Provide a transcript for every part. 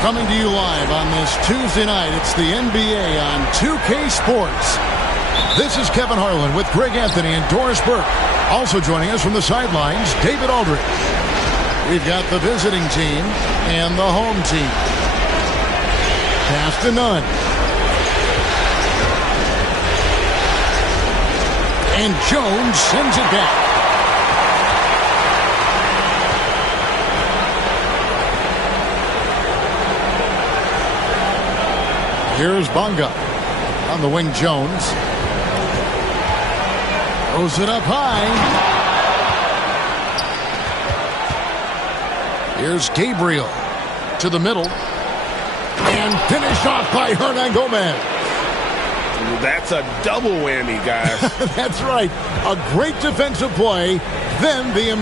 Coming to you live on this Tuesday night, it's the NBA on 2K Sports. This is Kevin Harlan with Greg Anthony and Doris Burke. Also joining us from the sidelines, David Aldridge. We've got the visiting team and the home team. Pass to none. And Jones sends it back. Here's Bonga. On the wing, Jones. Throws it up high. Here's Gabriel to the middle. And finished off by Hernan Gomez. That's a double whammy, guys. That's right. A great defensive play. Then the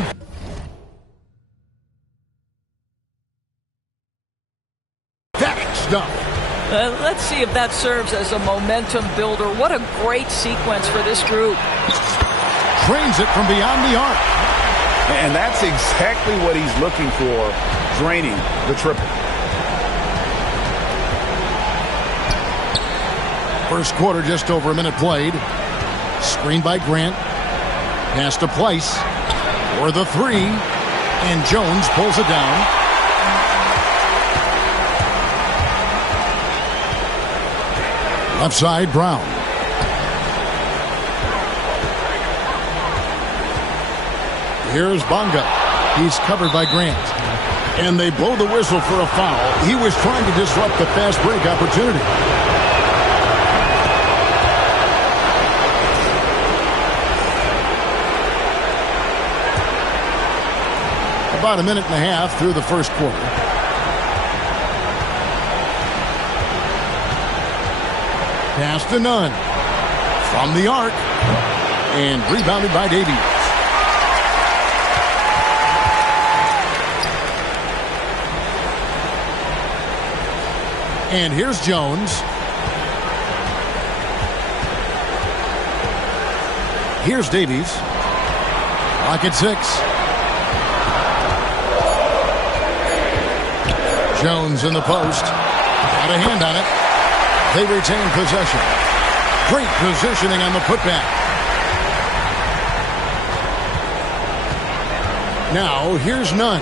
emphatic stuff. Let's see if that serves as a momentum builder. What a great sequence for this group. Trains it from beyond the arc. And that's exactly what he's looking for, draining the triple. First quarter, just over a minute played. Screen by Grant. Pass to Place. For the three. And Jones pulls it down. Left side, Brown. Here's Bonga. He's covered by Grant. And they blow the whistle for a foul. He was trying to disrupt the fast break opportunity. About a minute and a half through the first quarter. Pass to none. From the arc. And rebounded by Davies. And here's Jones. Here's Davies. Clock at 6. Jones in the post. Got a hand on it. They retain possession. Great positioning on the putback. Now, here's Nunn.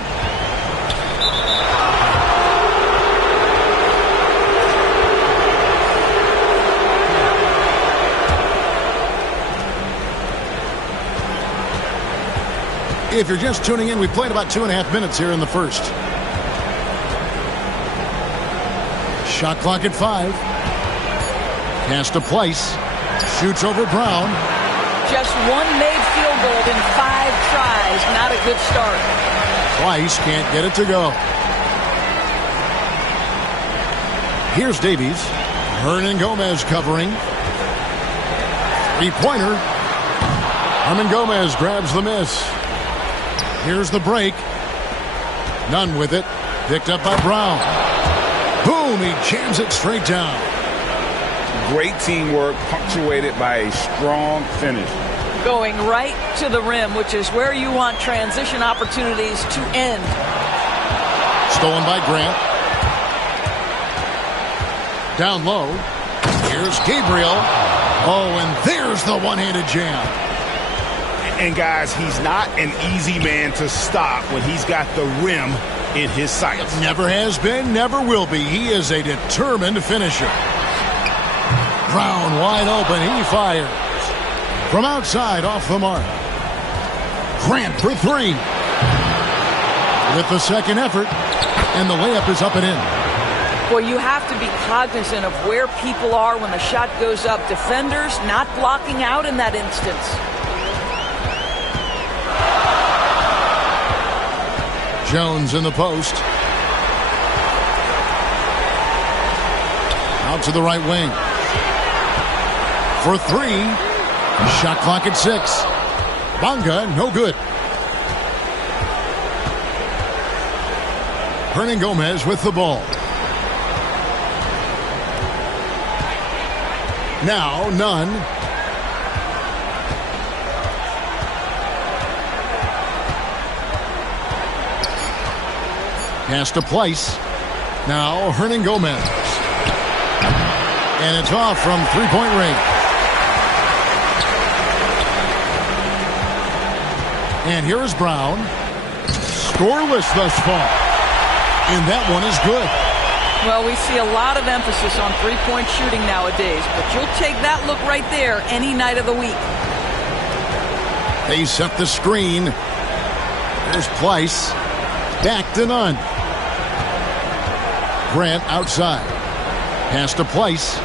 If you're just tuning in, we played about 2.5 minutes here in the first. Shot clock at 5. Pass to Place. Shoots over Brown. Just one made field goal in 5 tries. Not a good start. Place can't get it to go. Here's Davies. Hernan Gomez covering. Three-pointer. Hernan Gomez grabs the miss. Here's the break. Nunn with it. Picked up by Brown. Boom, he jams it straight down. Great teamwork, punctuated by a strong finish. Going right to the rim, which is where you want transition opportunities to end. Stolen by Grant. Down low. Here's Gabriel. Oh, and there's the one-handed jam. And guys, he's not an easy man to stop when he's got the rim in his sights. Never has been, never will be. He is a determined finisher. Brown wide open. He fires. From outside, off the mark. Grant for 3. With the second effort. And the layup is up and in. Well, you have to be cognizant of where people are when the shot goes up. Defenders not blocking out in that instance. Jones in the post. Out to the right wing. For 3. Shot clock at 6. Bonga, no good. Hernan Gomez with the ball. Now, Nunn. Pass to Place. Now, Hernan Gomez. And it's off from three-point range. And here is Brown. Scoreless thus far. And that one is good. Well, we see a lot of emphasis on three-point shooting nowadays, but you'll take that look right there any night of the week. They set the screen. There's Place. Back to Nunn. Grant outside. Pass to Place.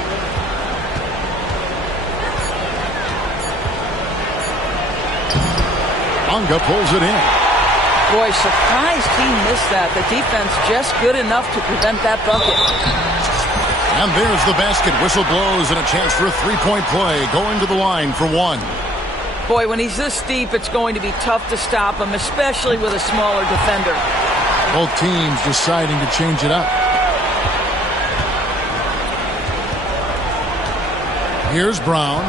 Bonga pulls it in. Boy, surprised he missed that. The defense just good enough to prevent that bucket. And there's the basket. Whistle blows and a chance for a three-point play. Going to the line for 1. Boy, when he's this deep, it's going to be tough to stop him, especially with a smaller defender. Both teams deciding to change it up. Here's Brown.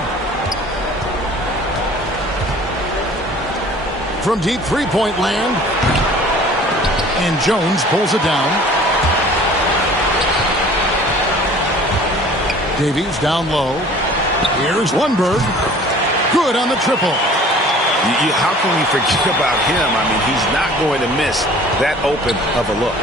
From deep three-point land. And Jones pulls it down. Davies down low. Here's Lundberg. Good on the triple. How can we forget about him? I mean, he's not going to miss that open of a look.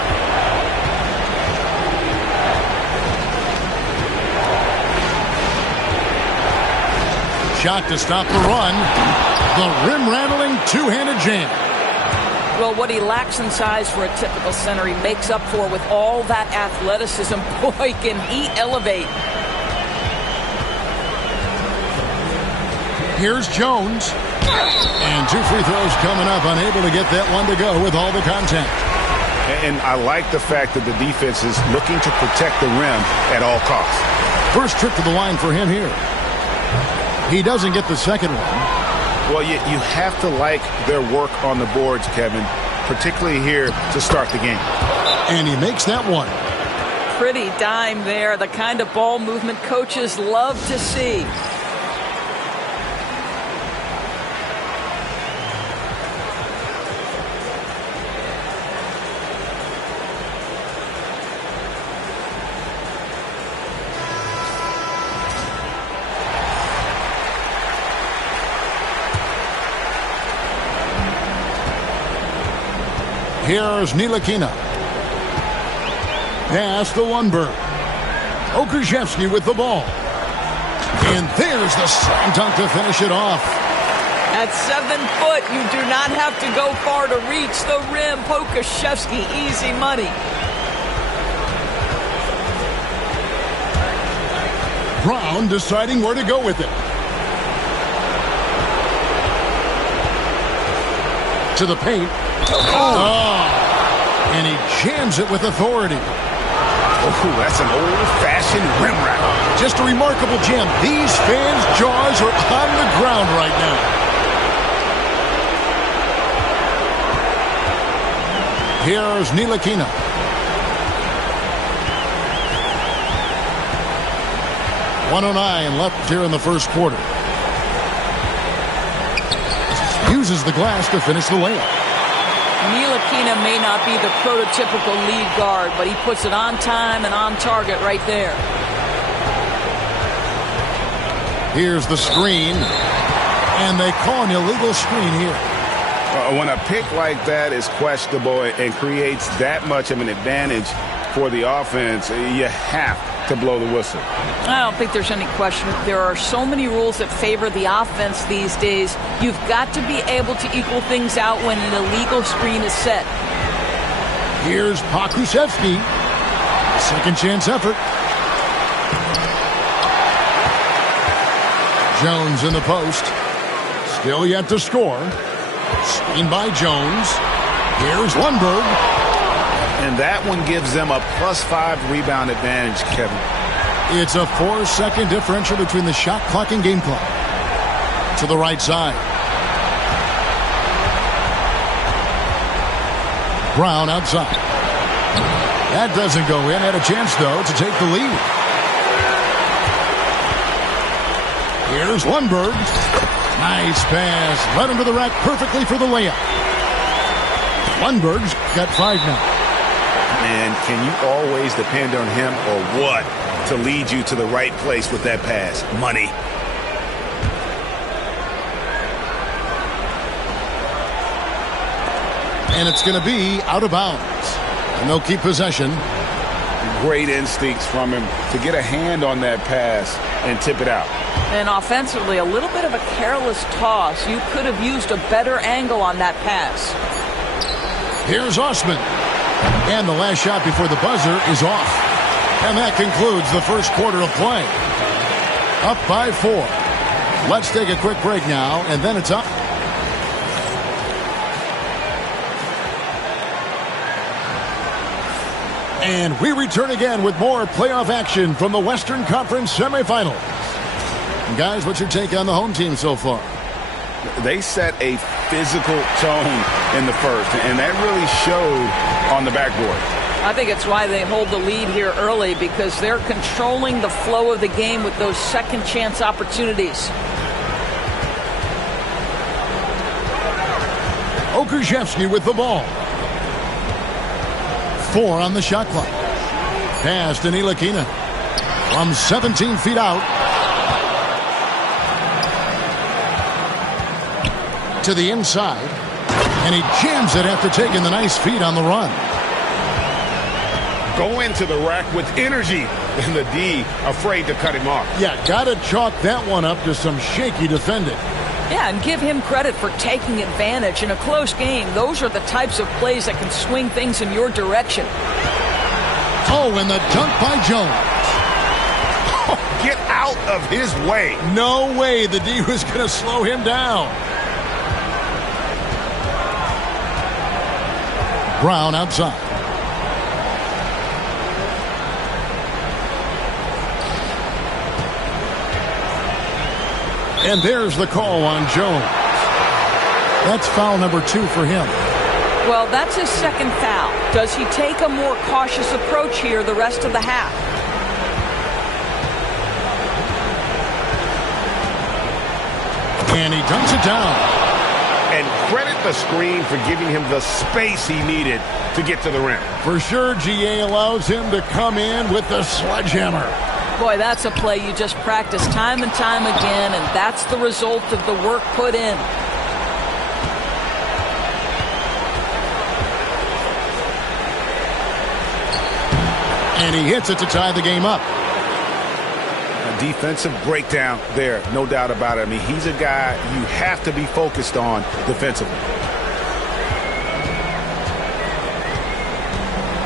Shot to stop the run. The rim-rattling two-handed jam. Well, what he lacks in size for a typical center, he makes up for with all that athleticism. Boy, can he elevate. Here's Jones. And 2 free throws coming up. Unable to get that one to go with all the contact. And I like the fact that the defense is looking to protect the rim at all costs. First trip to the line for him here. He doesn't get the second one. Well, you have to like their work on the boards, Kevin, particularly here to start the game. And he makes that one. Pretty dime there. The kind of ball movement coaches love to see. Here's Ntilikina. Pass to Lundberg. Okrzyjewski with the ball. And there's the slam dunk to finish it off. At 7 foot, you do not have to go far to reach the rim. Okrzyjewski, easy money. Brown deciding where to go with it. To the paint. And he jams it with authority. Oh, that's an old-fashioned rim wrap. Just a remarkable jam. These fans' jaws are on the ground right now. Here's Ntilikina. .109 left here in the first quarter. Uses the glass to finish the layup. Ntilikina may not be the prototypical lead guard, but he puts it on time and on target right there. Here's the screen, and they call an illegal screen here. When a pick like that is questionable and creates that much of an advantage for the offense, you have to blow the whistle. I don't think there's any question. There are so many rules that favor the offense these days. You've got to be able to equal things out when an illegal screen is set. Here's Pokusevski. Second chance effort. Jones in the post. Still yet to score. Screen by Jones. Here's Lundberg. And that one gives them a +5 rebound advantage, Kevin. It's a 4-second differential between the shot clock and game clock. To the right side. Brown outside. That doesn't go in. Had a chance, though, to take the lead. Here's Lundberg. Nice pass. Led him to the rack perfectly for the layup. Lundberg's got 5 now. And can you always depend on him or what to lead you to the right place with that pass? Money. And it's going to be out of bounds. And they'll keep possession. Great instincts from him to get a hand on that pass and tip it out. And offensively, a little bit of a careless toss. You could have used a better angle on that pass. Here's Osman. And the last shot before the buzzer is off. And that concludes the first quarter of play. Up by 4. Let's take a quick break now, and then it's up. And we return again with more playoff action from the Western Conference semifinals. And guys, what's your take on the home team so far? They set a physical tone in the first, and that really showed on the backboard. I think it's why they hold the lead here early, because they're controlling the flow of the game with those second chance opportunities. Okrzyjewski with the ball. 4 on the shot clock. Pass to Ntilikina from 17 feet out. To the inside. And he jams it after taking the nice feed on the run. Go into the rack with energy. And the D afraid to cut him off. Yeah, got to chalk that one up to some shaky defending. Yeah, and give him credit for taking advantage in a close game. Those are the types of plays that can swing things in your direction. Oh, and the dunk by Jones. Oh, get out of his way. No way the D was going to slow him down. Brown outside. And there's the call on Jones. That's foul number 2 for him. Well, that's his second foul. Does he take a more cautious approach here the rest of the half? And he dunks it down. And credit the screen for giving him the space he needed to get to the rim. For sure, GA allows him to come in with the sledgehammer. Boy, that's a play you just practice time and time again, and that's the result of the work put in. And he hits it to tie the game up. A defensive breakdown there, no doubt about it. I mean, he's a guy you have to be focused on defensively.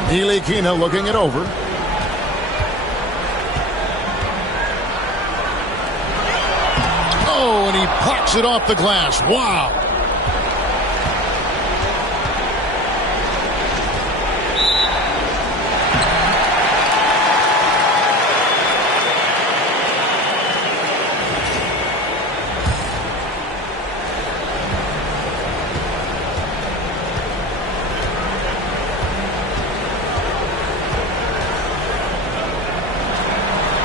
Ntilikina looking it over. Oh, and he pops it off the glass. Wow.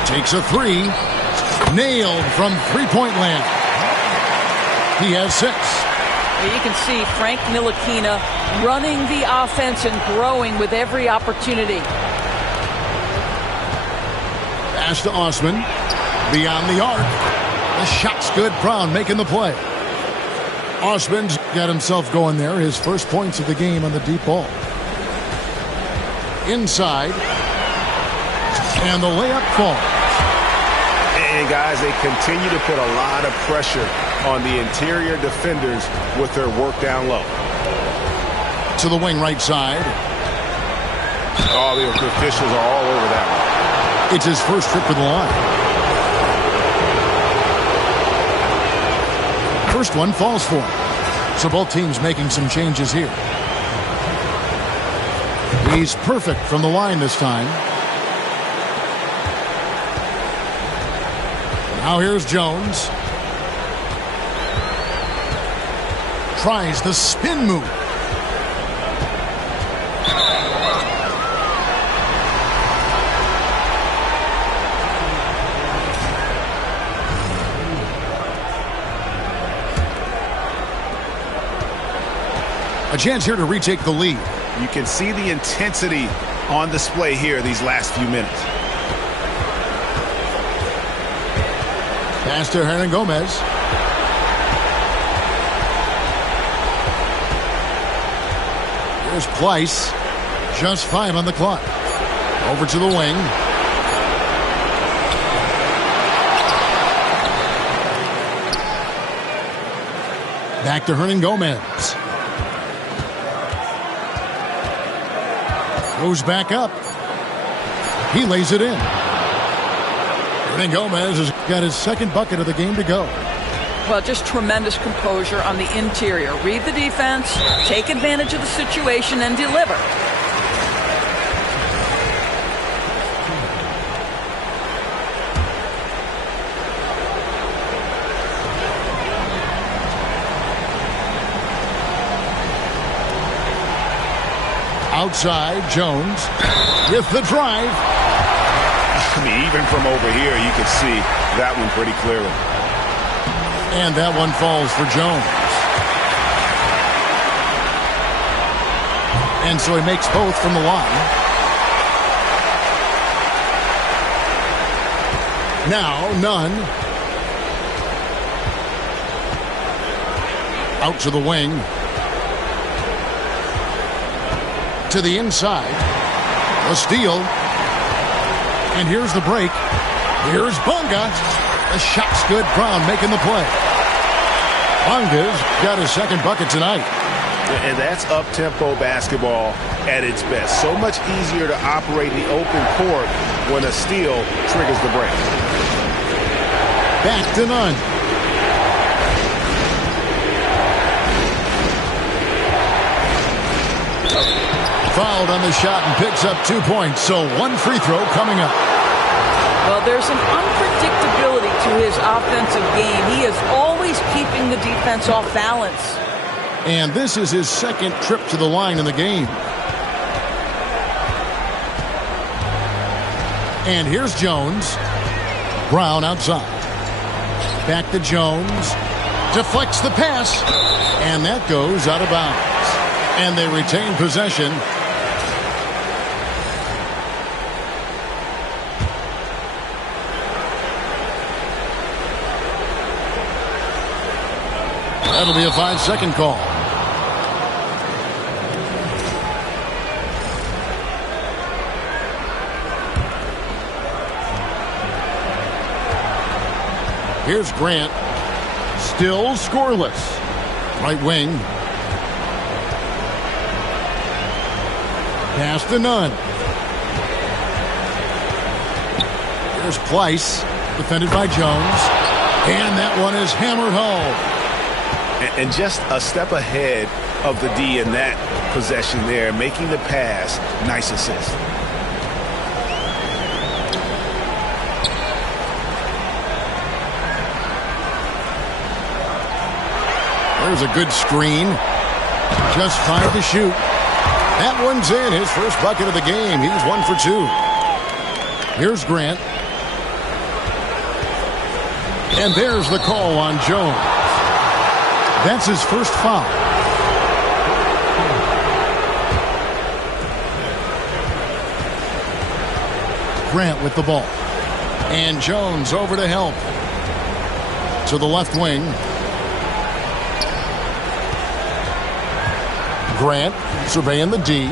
Takes a three. Nailed from three-point land. He has 6. You can see Frank Ntilikina running the offense and growing with every opportunity. Pass to Osman. Beyond the arc. The shot's good. Brown making the play. Osman's got himself going there. His first points of the game on the deep ball. Inside. And the layup falls. And guys, they continue to put a lot of pressure on the interior defenders with their work down low. To the wing right side. Oh, the officials are all over that one. It's his first trip to the line. First one falls for him. So both teams making some changes here. He's perfect from the line this time. Now here's Jones. Tries the spin move. A chance here to retake the lead. You can see the intensity on display here these last few minutes. Pass to Hernan Gomez. Here's Pleiss. Just 5 on the clock. Over to the wing. Back to Hernan Gomez. Goes back up. He lays it in. Hernan Gomez has got his second bucket of the game to go. Well, just tremendous composure on the interior. Read the defense, take advantage of the situation, and deliver. Outside, Jones with the drive. I mean, even from over here, you can see that one pretty clearly. And that one falls for Jones. And so he makes both from the line. Now, none. Out to the wing. To the inside. A steal. And here's the break. Here's Bonga. The shot's good. Brown making the play. Bonga's got his second bucket tonight. And that's up-tempo basketball at its best. So much easier to operate the open court when a steal triggers the break. Back to none. Fouled on the shot and picks up 2 points. So one free throw coming up. Well, there's an unpredictability to his offensive game. He is always keeping the defense off balance. And this is his second trip to the line in the game. And here's Jones. Brown outside. Back to Jones. Deflects the pass. And that goes out of bounds. And they retain possession. That'll be a 5-second call. Here's Grant. Still scoreless. Right wing. Pass to Nunn. Here's Pleiss. Defended by Jones. And that one is hammered home. And just a step ahead of the D in that possession there, making the pass. Nice assist. There's a good screen. Just 5 to shoot. That one's in. His first bucket of the game. He's 1 for 2. Here's Grant. And there's the call on Jones. That's his first foul. Grant with the ball. And Jones over to help. To the left wing. Grant surveying the D.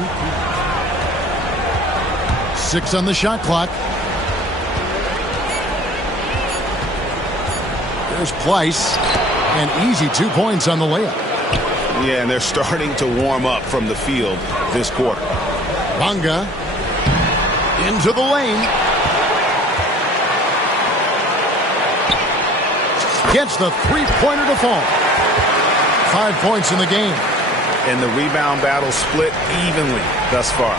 6 on the shot clock. There's Pleiss. An easy 2 points on the layup. Yeah, and they're starting to warm up from the field this quarter. Bonga into the lane. Gets the three-pointer to fall. 5 points in the game. And the rebound battle split evenly thus far.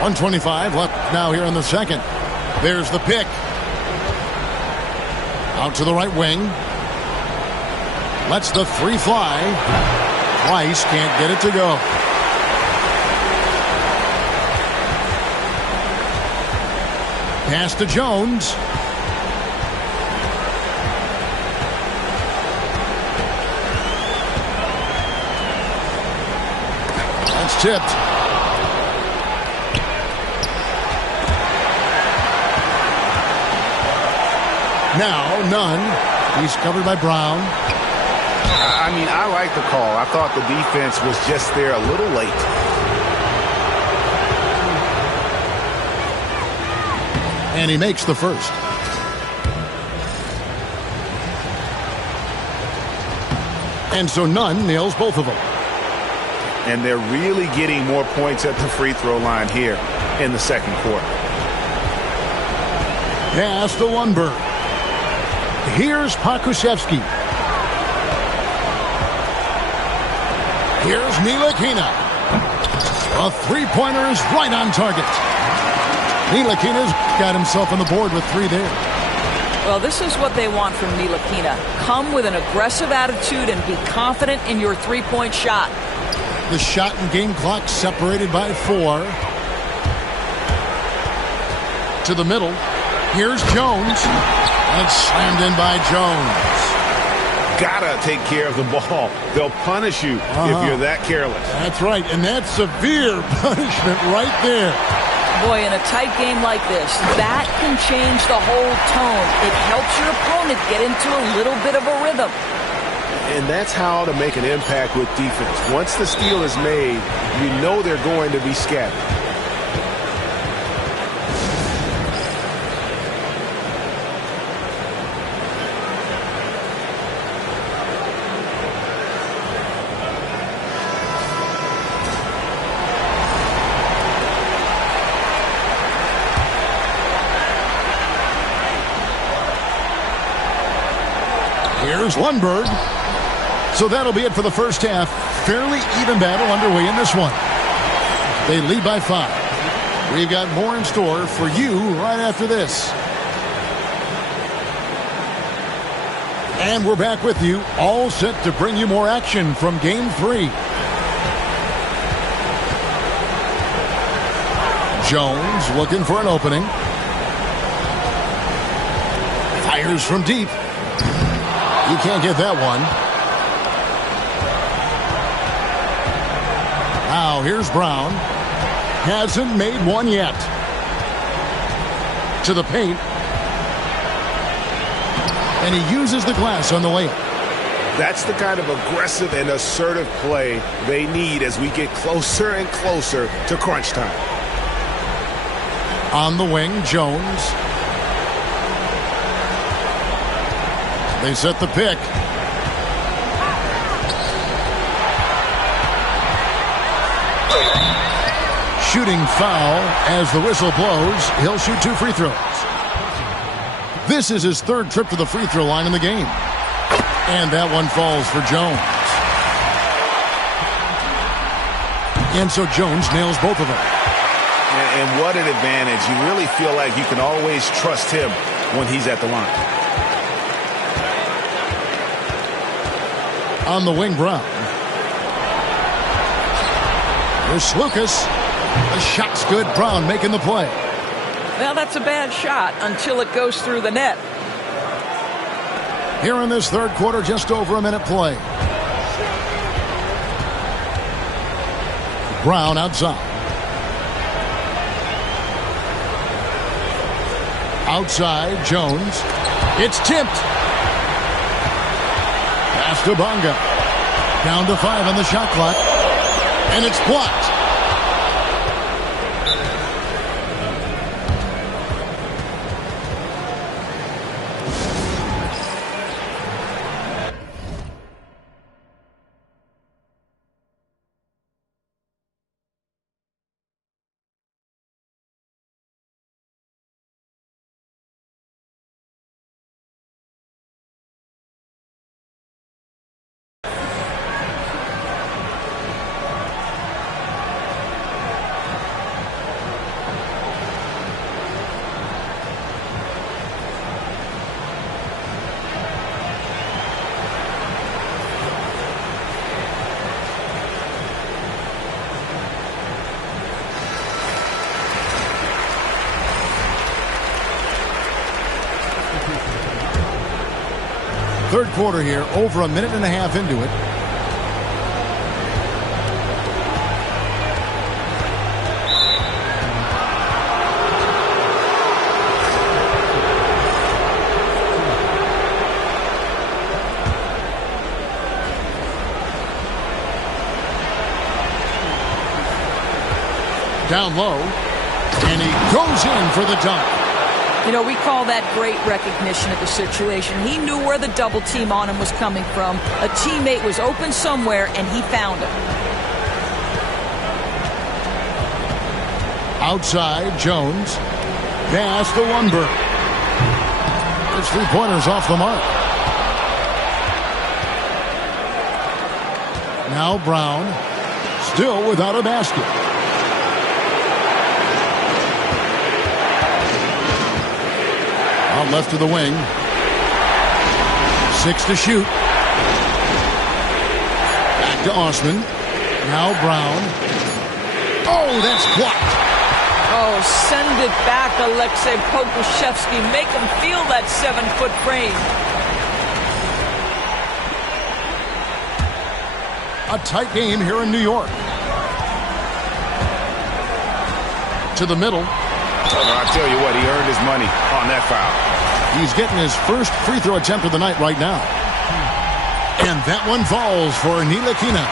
.125 left now here in the second. There's the pick. Out to the right wing. Lets the three fly. Pleiss can't get it to go. Pass to Jones. That's tipped. Now, Nunn. He's covered by Brown. I mean, I like the call. I thought the defense was just there a little late. And he makes the first. And so Nunn nails both of them. And they're really getting more points at the free throw line here in the second quarter. Pass to Lundberg. Here's Pokusevski. Here's Ntilikina. A three-pointer is right on target. Ntilikina's got himself on the board with 3 there. Well, this is what they want from Ntilikina. Come with an aggressive attitude and be confident in your three-point shot. The shot and game clock separated by 4. To the middle. Here's Jones. And it's slammed in by Jones. Gotta take care of the ball. They'll punish you if you're that careless. That's right, and that's severe punishment right there. Boy, in a tight game like this, that can change the whole tone. It helps your opponent get into a little bit of a rhythm. And that's how to make an impact with defense. Once the steal is made, you know they're going to be scattered. Here's Lundberg. So that'll be it for the first half. Fairly even battle underway in this one. They lead by 5. We've got more in store for you right after this. And we're back with you, all set to bring you more action from Game 3. Jones looking for an opening. Fires from deep. You can't get that one. Now here's Brown. Hasn't made one yet. To the paint. And he uses the glass on the layup. That's the kind of aggressive and assertive play they need as we get closer and closer to crunch time. On the wing, Jones. They set the pick. Shooting foul as the whistle blows. He'll shoot 2 free throws. This is his 3rd trip to the free throw line in the game. And that one falls for Jones. And so Jones nails both of them. And what an advantage. You really feel like you can always trust him when he's at the line. On the wing, Brown. Here's Lucas. The shot's good. Brown making the play. Well, that's a bad shot until it goes through the net. Here in this 3rd quarter, just over a minute play. Brown outside. Outside, Jones. It's tipped. Pass to Bonga. Down to 5 on the shot clock. And it's blocked. Third quarter here, over a minute and a half into it. Down low, and he goes in for the dunk. You know, we call that great recognition of the situation. He knew where the double team on him was coming from. A teammate was open somewhere, and he found it. Outside, Jones. Pass to Lundberg. His 3-pointers off the mark. Now Brown, still without a basket. Out left to the wing. 6 to shoot. Back to Osman. Now Brown. Oh, that's blocked. Oh, send it back, Alexei Pokusevski. Make him feel that 7-foot frame. A tight game here in New York. To the middle. I tell you what, he earned his money on that foul. He's getting his first free throw attempt of the night right now. And that one falls for Ntilikina.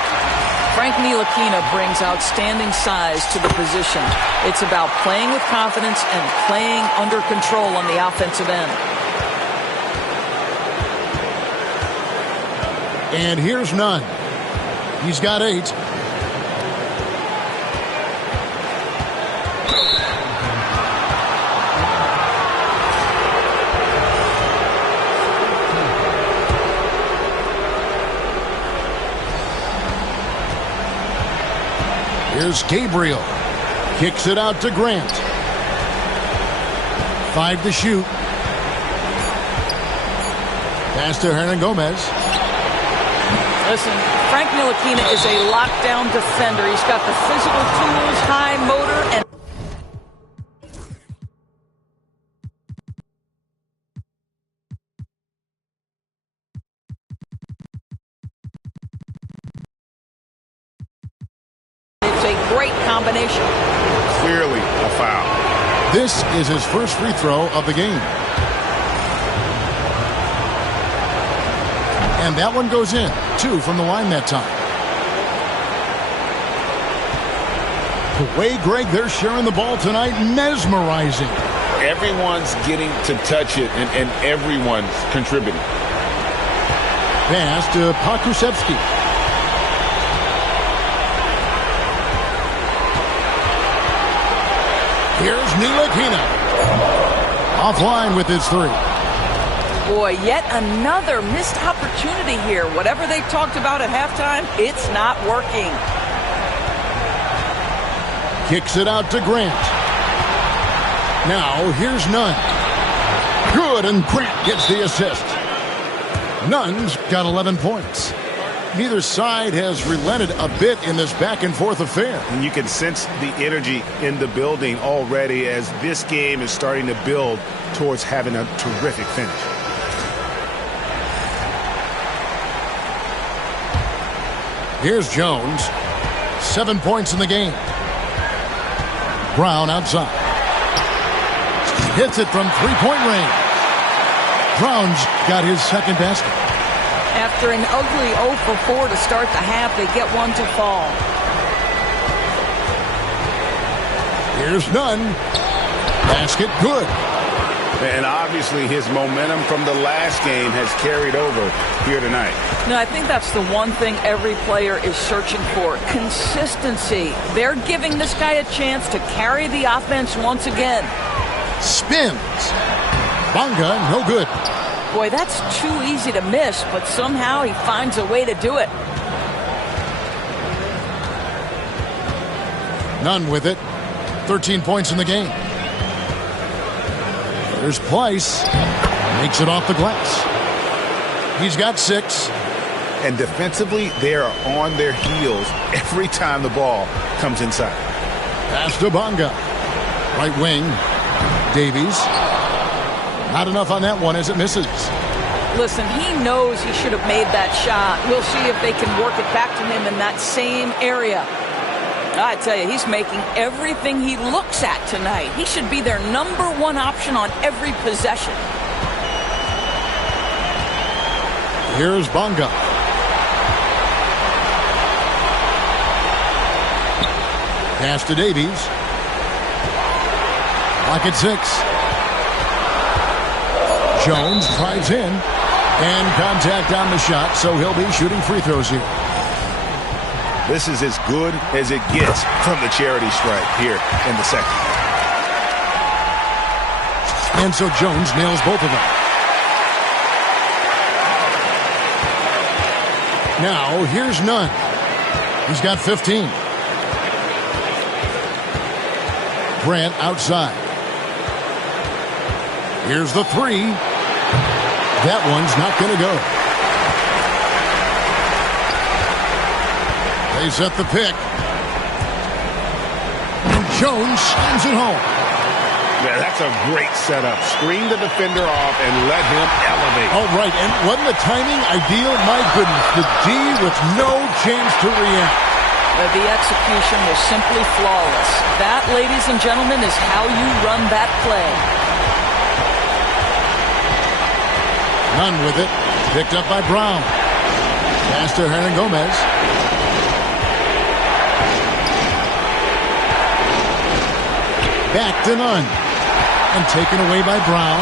Frank Ntilikina brings outstanding size to the position. It's about playing with confidence and playing under control on the offensive end. And here's none. He's got 8. Here's Gabriel. Kicks it out to Grant. 5 to shoot. Pass to Hernan Gomez. Listen, Frank Ntilikina is a lockdown defender. He's got the physical tools, high motor, and it's a great combination. Clearly a foul. This is his first free throw of the game. And that one goes in. 2 from the line that time. The way, Greg, they're sharing the ball tonight, mesmerizing. Everyone's getting to touch it, and everyone's contributing. Pass to Pakusevsky. Here's Ntilikina. Offline with his three. Boy, yet another missed opportunity here. Whatever they talked about at halftime, it's not working. Kicks it out to Grant. Now, here's Nunn. Good, and Grant gets the assist. Nunn's got 11 points. Neither side has relented a bit in this back-and-forth affair. And you can sense the energy in the building already as this game is starting to build towards having a terrific finish. Here's Jones. 7 points in the game. Brown outside. Hits it from three-point range. Brown's got his second basket. After an ugly 0 for 4 to start the half, they get one to fall. Here's Nunn. Basket good. And obviously his momentum from the last game has carried over here tonight. No, I think that's the one thing every player is searching for. Consistency. They're giving this guy a chance to carry the offense once again. Spins. Bonga, no good. Boy, that's too easy to miss, but somehow he finds a way to do it. Nunn with it. 13 points in the game. There's Pleiss. Makes it off the glass. He's got 6. And defensively, they are on their heels every time the ball comes inside. Pass to Bonga. Right wing. Davies. Not enough on that one as it misses. Listen, he knows he should have made that shot. We'll see if they can work it back to him in that same area. I tell you, he's making everything he looks at tonight. He should be their #1 option on every possession. Here's Bonga. Pass to Davies. Lock at 6. Jones drives in. And contact on the shot, so he'll be shooting free throws here. This is as good as it gets from the charity stripe here in the second. And so Jones nails both of them. Now, here's Nunn. He's got 15. Grant outside. Here's the 3. That one's not going to go. They set the pick. And Jones slams it home. Yeah, that's a great setup. Screen the defender off and let him elevate. All right, and wasn't the timing ideal? My goodness, the D with no chance to react. The execution was simply flawless. That, ladies and gentlemen, is how you run that play. Nunn with it. Picked up by Brown. Pass to Hernan Gomez. Back to Nunn. And taken away by Brown.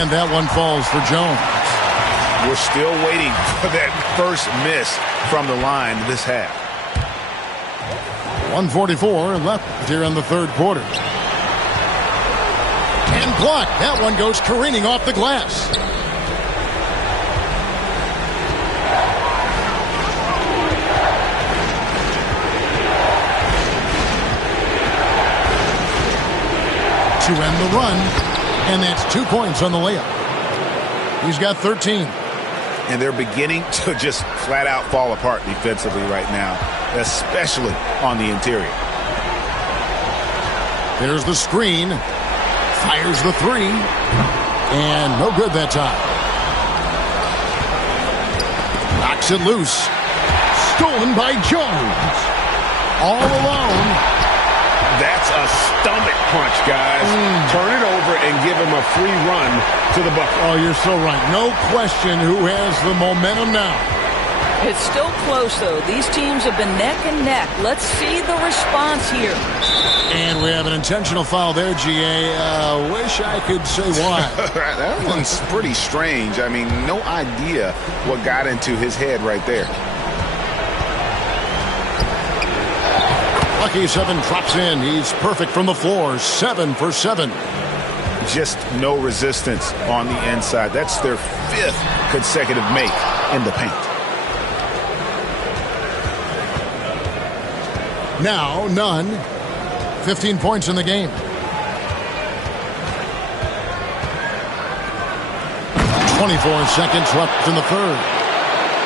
And that one falls for Jones. We're still waiting for that first miss from the line this half. 1:44 left here in the third quarter. And blocked. That one goes careening off the glass. To end the run. And that's 2 points on the layup. He's got 13. And they're beginning to just flat out fall apart defensively right now, especially on the interior. There's the screen. Fires the 3. And no good that time. Knocks it loose. Stolen by Jones. All alone. That's That's a stomach punch, guys. Turn it over and give him a free run to the bucket. Oh, you're so right. No question who has the momentum now. It's still close, though. These teams have been neck and neck. Let's see the response here. And we have an intentional foul there, GA. Wish I could say why. That one's pretty strange. I mean, no idea what got into his head right there. Lucky 7 drops in. He's perfect from the floor. 7 for 7. Just no resistance on the inside. That's their 5th consecutive make in the paint. Now, none. 15 points in the game. 24 seconds left in the third.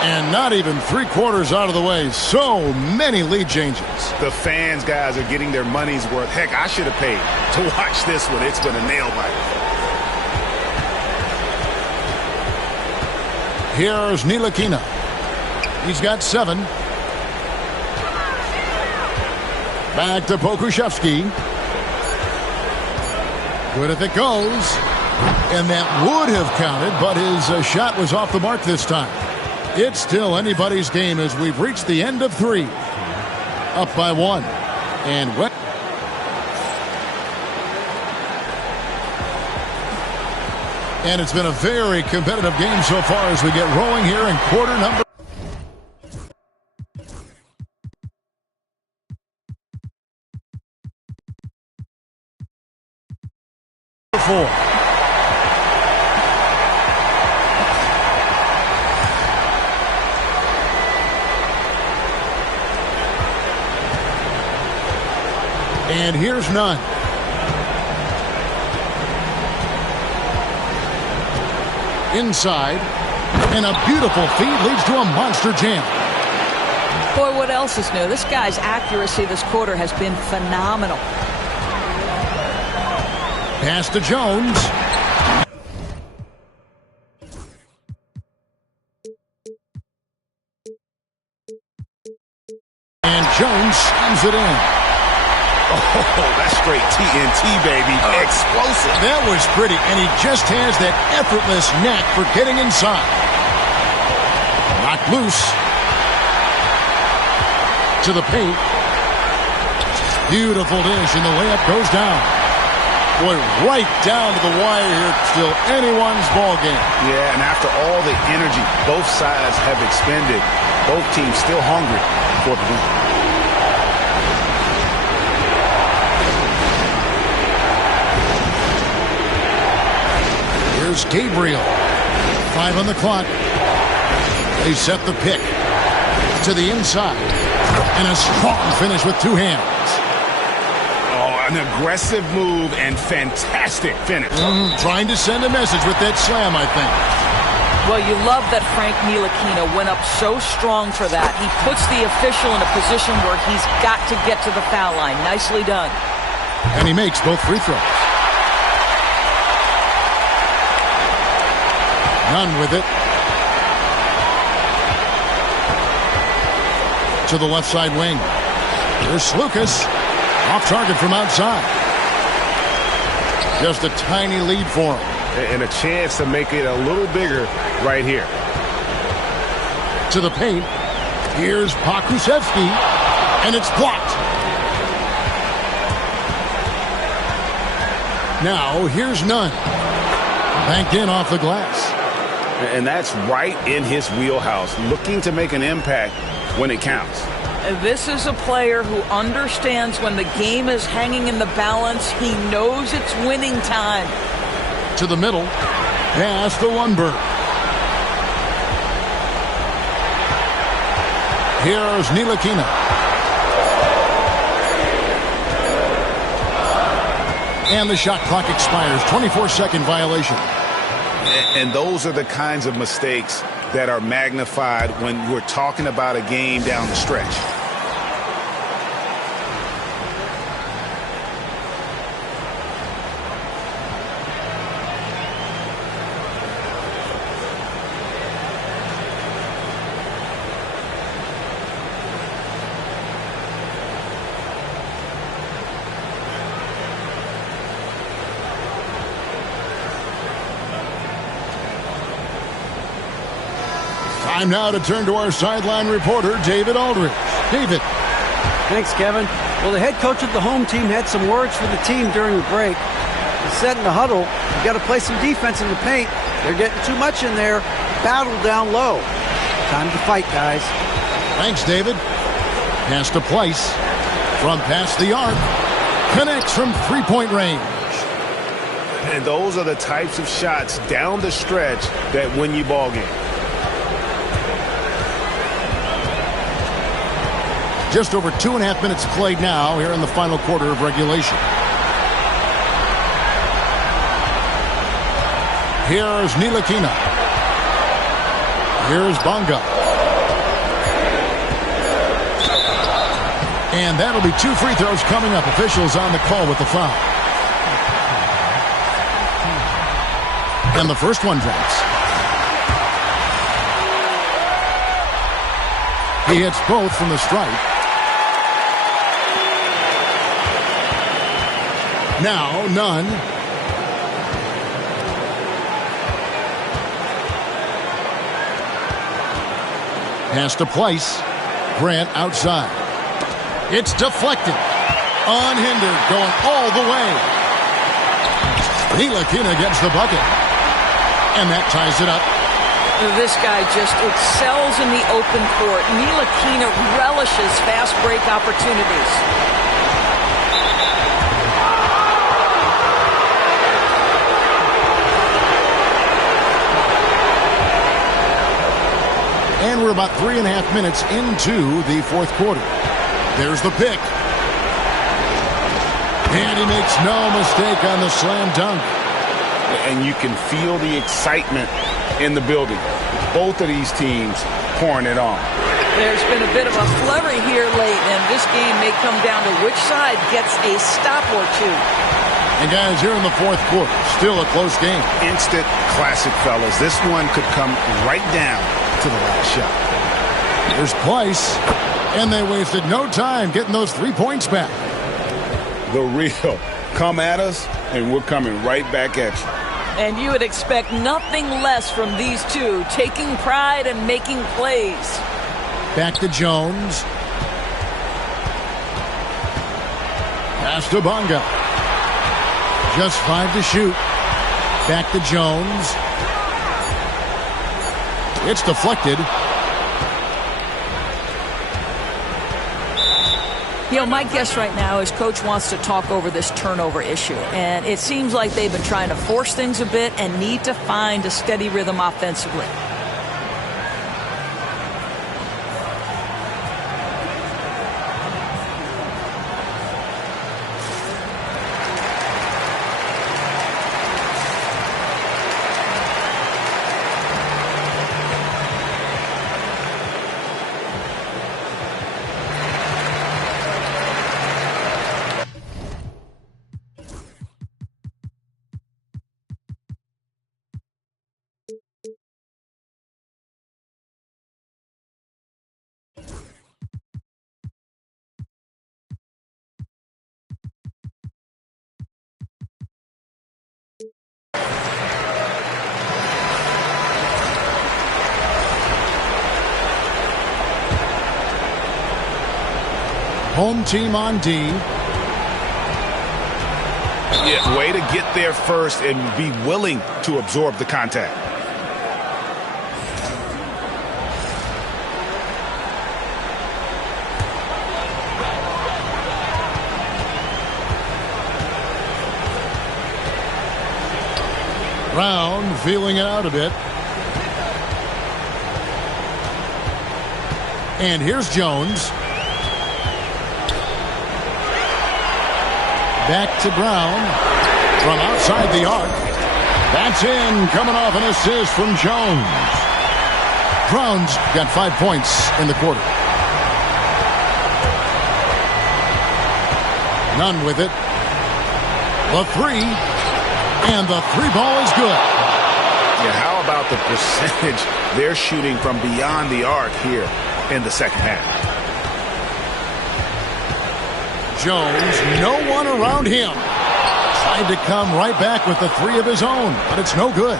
And not even 3/4 out of the way. So many lead changes. The fans, guys, are getting their money's worth. Heck, I should have paid to watch this one. It's been a nail biter. Here's Ntilikina. He's got 7. Back to Pokusevski. Good if it goes. And that would have counted, but his shot was off the mark this time. It's still anybody's game as we've reached the end of 3. Up by 1. And it's been a very competitive game so far as we get rolling here in quarter number 4. And here's none. Inside. And a beautiful feed leads to a monster jam. Boy, what else is new? This guy's accuracy this quarter has been phenomenal. Pass to Jones. And Jones slams it in. Oh, that's straight TNT, baby. Explosive. That was pretty, and he just has that effortless knack for getting inside. Knocked loose. To the paint. Beautiful dish, and the layup goes down. Boy, right down to the wire here. Still anyone's ball game. Yeah, and after all the energy both sides have expended, both teams still hungry for the win. Here's Gabriel. 5 on the clock. They set the pick to the inside. And a strong finish with 2 hands. Oh, an aggressive move and fantastic finish. Trying to send a message with that slam, I think. Well, you love that Frank Ntilikina went up so strong for that. He puts the official in a position where he's got to get to the foul line. Nicely done. And he makes both free throws. None with it. To the left side wing. Here's Lucas. Off target from outside. Just a tiny lead for him. And a chance to make it a little bigger right here. To the paint. Here's Pokusevski. And it's blocked. Now, here's Nunn. Banked in off the glass. And that's right in his wheelhouse, looking to make an impact when it counts. This is a player who understands when the game is hanging in the balance. He knows it's winning time. To the middle. Pass to Lundberg. Here's Ntilikina. And the shot clock expires. 24-second violation. And those are the kinds of mistakes that are magnified when we're talking about a game down the stretch. Time now to turn to our sideline reporter, David Aldridge. David. Thanks, Kevin. Well, the head coach of the home team had some words for the team during the break. He said in the huddle, you got to play some defense in the paint. They're getting too much in there. Battle down low. Time to fight, guys. Thanks, David. Pass to Place. From past the arc. Connects from three-point range. And those are the types of shots down the stretch that win you ball games. Just over 2.5 minutes played now here in the final quarter of regulation. Here's Ntilikina. Here's Bonga. And that'll be 2 free throws coming up. Officials on the call with the foul. And the first one drops. He hits both from the stripe. Now, none. Pass to Place. Grant outside. It's deflected. Unhindered, going all the way. Ntilikina gets the bucket. And that ties it up. This guy just excels in the open court. Ntilikina relishes fast break opportunities. And we're about 3.5 minutes into the fourth quarter. There's the pick. And he makes no mistake on the slam dunk. And you can feel the excitement in the building. Both of these teams pouring it on. There's been a bit of a flurry here late, and this game may come down to which side gets a stop or two. And guys, here in the fourth quarter, still a close game. Instant classic, fellas. This one could come right down to the last shot. There's Place, and they wasted no time getting those 3 points back. The real. Come at us, and we're coming right back at you. And you would expect nothing less from these two, taking pride and making plays. Back to Jones. Pass to Bonga. Just 5 to shoot. Back to Jones. It's deflected. You know, my guess right now is Coach wants to talk over this turnover issue. And it seems like they've been trying to force things a bit and need to find a steady rhythm offensively. Home team on D. Yeah, way to get there first and be willing to absorb the contact. Brown feeling it out a bit. And here's Jones. Back to Brown from outside the arc. That's in, coming off an assist from Jones. Brown's got 5 points in the quarter. None with it. The three, and the three ball is good. Yeah, how about the percentage they're shooting from beyond the arc here in the second half? Jones, no one around him. Tried to come right back with the three of his own, but it's no good.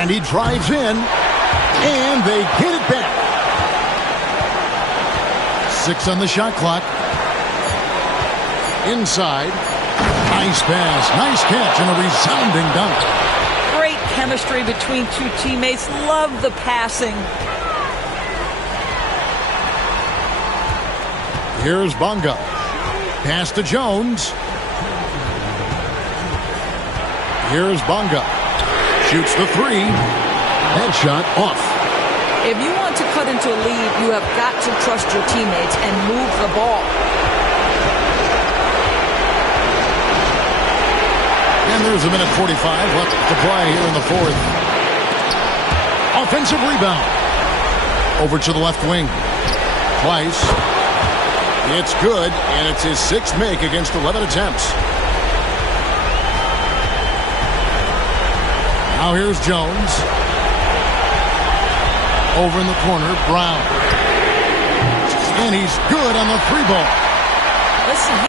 And he drives in, and they get it back. 6 on the shot clock. Inside. Nice pass, nice catch, and a resounding dunk. Great chemistry between two teammates. Love the passing. Here's Bonga. Pass to Jones. Here's Bonga. Shoots the 3. Headshot off. If you want to cut into a lead, you have got to trust your teammates and move the ball. And there's a minute 45 left to play here in the 4th. Offensive rebound. Over to the left wing. Twice. It's good, and it's his 6th make against 11 attempts. Now here's Jones. Over in the corner, Brown. And he's good on the 3 ball. Listen.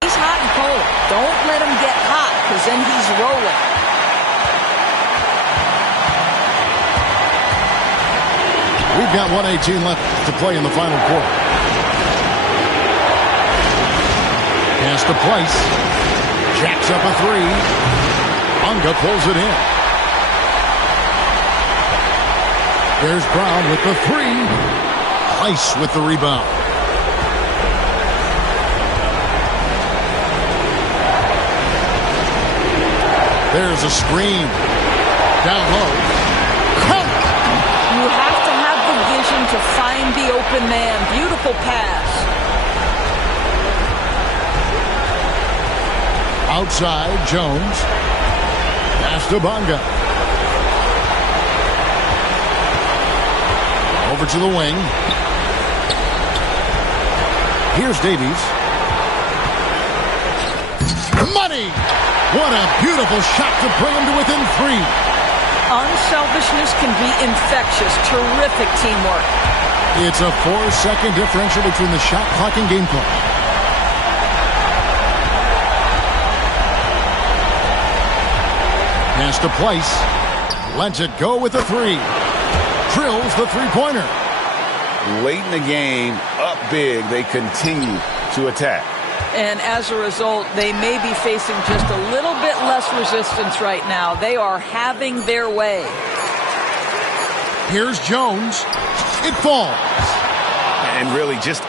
He's hot and cold. Don't let him get hot, because then he's rolling. We've got 1:18 left to play in the final quarter. Pass to Place. Jacks up a 3. Bonga pulls it in. There's Brown with the 3. Place with the rebound. There's a screen. Down low. Count! You have to have the vision to find the open man. Beautiful pass. Outside, Jones. Pass to Bonga. Over to the wing. Here's Davies. Money! What a beautiful shot to bring him to within 3. Unselfishness can be infectious. Terrific teamwork. It's a 4-second differential between the shot clock and game clock. Pass to Place. Lets it go with the 3. Drills the 3-pointer. Late in the game, up big, they continue to attack. And as a result, they may be facing just a little bit less resistance right now. They are having their way. Here's Jones. It falls. And really just